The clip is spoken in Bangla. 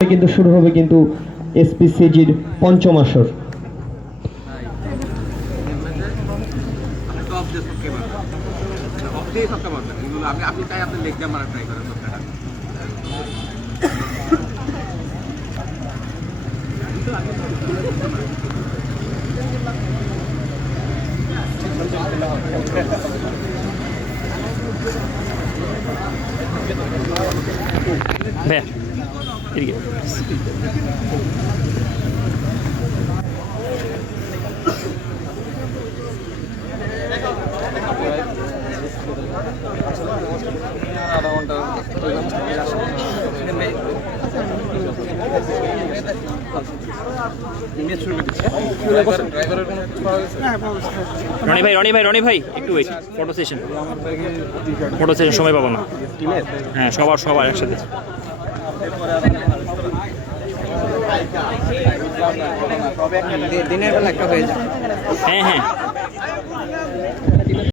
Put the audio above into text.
কিন্তু শুরু হবে কিন্তু এসপিসিজির পঞ্চম আসর। Vea, এদিকে আধা ঘন্টা রনি ভাই একটু ওয়েট। ফটো সেশন সময় পাবো না। হ্যাঁ সবার একসাথে। দিনের বেলা একটা হয়ে যায়। হ্যাঁ